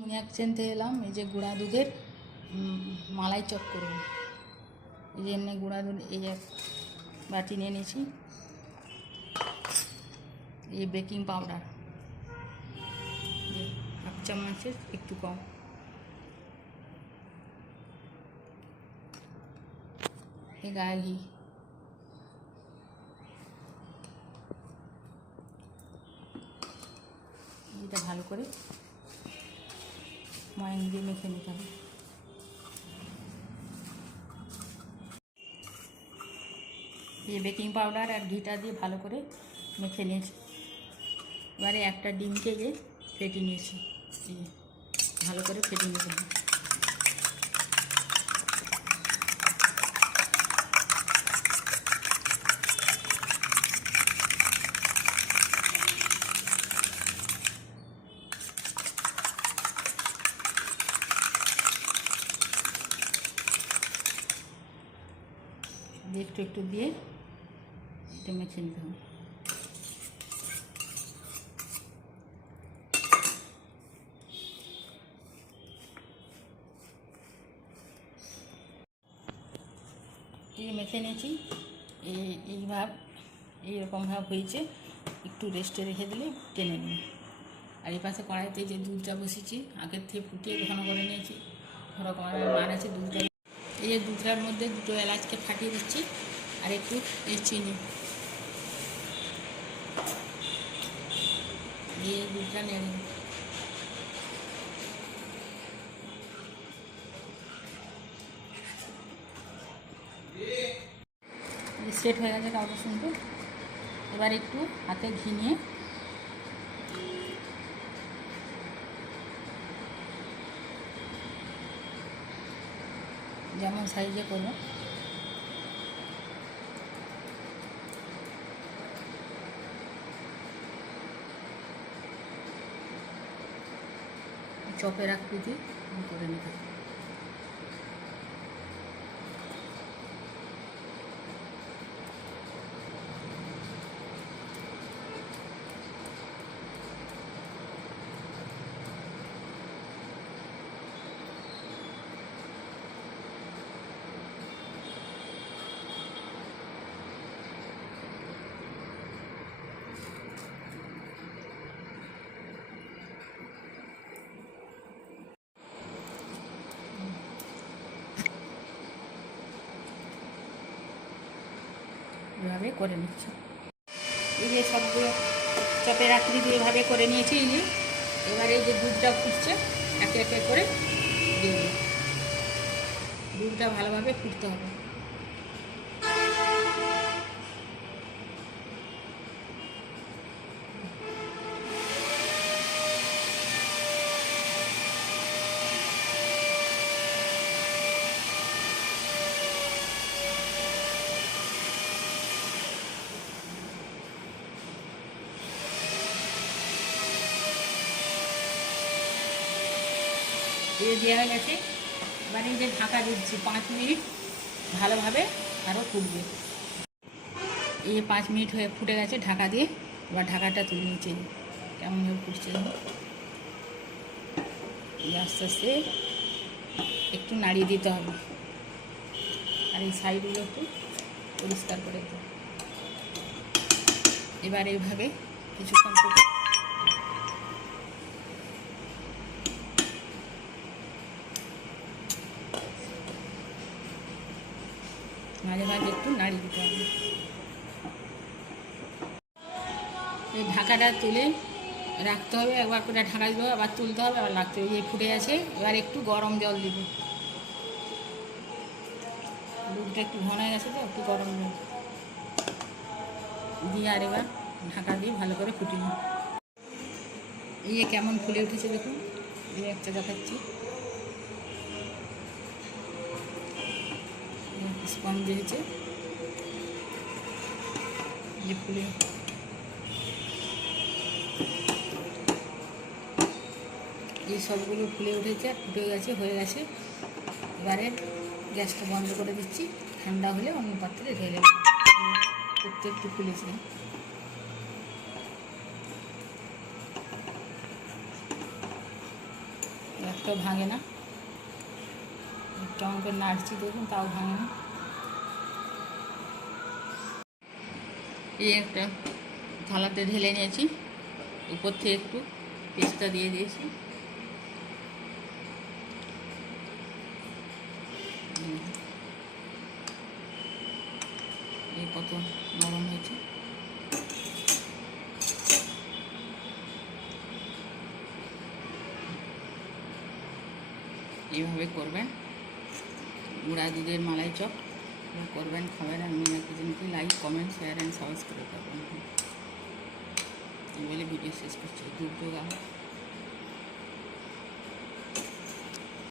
মুনিয়াক চেনতে এলাম, এই যে গুঁড়া দুধের মালাই চপ করব এই যে এমনি গুঁড়া দুধ, এই এক বাটি নিয়ে নিয়েছি। এই বেকিং পাউডার। হাফ চামচের একটু কম। এই গায়ে ঘি। এটা ভালো করে ময়ন দিয়ে মেখে নিতে হবে। এই বেকিং পাউডার আর ঘিটা দিয়ে ভালো করে মেখে নিয়েছি। এবারে একটা ডিমকে গিয়ে ফেটে নিয়েছি। ভালো করে ফেটে নিতে হবে। দিয়ে একটু একটু দিয়ে এটা মেখে নিতে হবে। এই মেখে নিয়েছি। এই এই ভাব এইরকম ভাব হয়েছে। একটু রেস্টে রেখে দিলে টেনে নিই আর এই পাশে কড়াইতে যে দুধটা বসেছি, আগের থেকে ফুটিয়ে ঘন করে নিয়েছি। ঘন করার মার আছে দুধটা এই যে দুধটার মধ্যে দুটো এলাচকে ফাটিয়ে দিচ্ছি, আর একটু এই চিনি দিয়ে দুধটা নেড়ে। সেট হয়ে গেছে, কাউকে শুনতে এবার একটু হাতে ঘি নিয়ে যেমন সাইজে করব চপের আকৃতি করে নিতে এভাবে করে নিচ্ছি। এই যে সবগুলো চপের দিয়ে এভাবে করে নিয়েছি এই যে। এবারে এই যে দুধটা ফুটছে, একে একে করে দিয়ে। দুধটা ভালোভাবে ফুটতে হবে। দিয়ে দেওয়া হয়ে গেছে। এবার এই যে ঢাকা দিচ্ছি পাঁচ মিনিট ভালোভাবে আরও ফুটবে। এই পাঁচ মিনিট হয়ে ফুটে গেছে ঢাকা দিয়ে। এবার ঢাকাটা তুলে নিচে কেমনভাবে ফুটছে। দেখুন। এই আস্তে আস্তে একটু নাড়িয়ে দিতে হবে। আর এই সাইডগুলো একটু পরিষ্কার করে দিতে। এবার এইভাবে কিছুক্ষণ মাঝে মাঝে একটু নাড়িয়ে দিতে হবে। এই ঢাকাটা তুলে রাখতে হবে, একবার করে ঢাকা দিতে হবে, আবার তুলতে হবে, আবার লাগতে হবে। এই ফুটে আছে এবার একটু গরম জল দিব। দুধটা একটু ঘন হয়ে গেছে তো, একটু গরম জল। দিয়ে আর এবার ঢাকা দিয়ে ভালো করে ফুটিয়ে নিই। এই যে কেমন ফুলে উঠেছে দেখুন, এই একটা দেখাচ্ছি। স্পঞ্জ দিয়েছে ফুলে। এই সবগুলো ফুলে উঠেছে, ফুটে গেছে, হয়ে গেছে। এবারে গ্যাসটা বন্ধ করে দিচ্ছি। ঠান্ডা হলে অন্য পাত্রে ঢেলে। প্রত্যেকটি ফুলেছে একটাও ভাঙে না। একটু আমাকে নাড়ছি দেখুন, তাও ভাঙে না। এই একটা থালাতে ঢেলে নিয়েছি। উপর থেকে একটু পেস্তা দিয়ে দিয়েছি। এই কত নরম হয়েছে। এইভাবে করবেন। গুঁড়া দুধের মালাই চপ। এভাবে করবেন খাবেন আর Mina কিচেনকে like comment share and subscribe করবেন এই বলে ভিডিও শেষ করছি দুর্যোগ